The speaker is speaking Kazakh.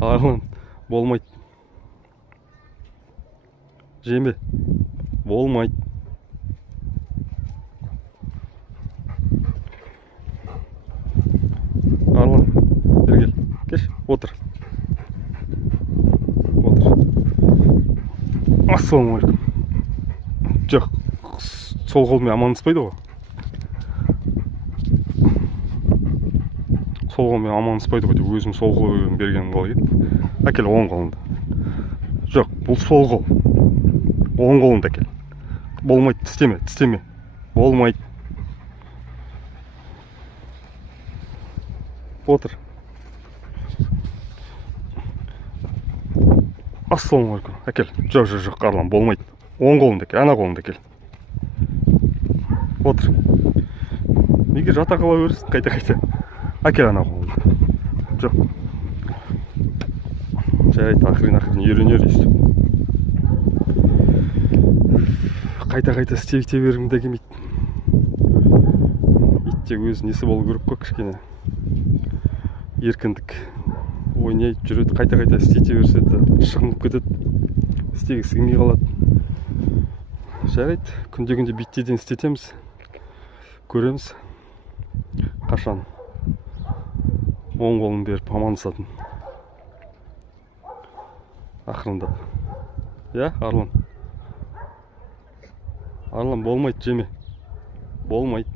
Арлан, болмайды. Жеме. Болмайды. Арлан, бері кел. Кеш, отыр. Отыр. Ассалаумағалейкум. Жоқ, сол қолмен амандаспайды ғой. Сол қолмен амандаспайды ғой деп өзім сол қолмен бергенім қалай еді. Әкел оң қолыңды. Жоқ, бұл сол қол. Оң қолыңды әкел. Болмайды, тістеме. Болмайды. Отыр. Ассалаумағалейкум. Әкел. Жоқ, Арлан, болмайды. Оң қолыңды әкел, ана қолыңды әкел. Отыр. Неге жата қала бересің? Қайта. Әкел ана қолыңды. Жоқ. Жарайды, ақырын үйренер өйстіп. Қайта істей бергім де келмейді. Итте өз несі болу керек қой, кішкене еркіндік. Ойнайды, жүреді, қайта істей берсе де шығынып кетеді. Істегісі келмей қалады. Жарайды, күнде биттеден істетеміз. Көреміз. Қашан оң қолын беріп амандасатын. Ақырындап. Я, Арлан? Арлан, болмайды, жеме. Болмайды.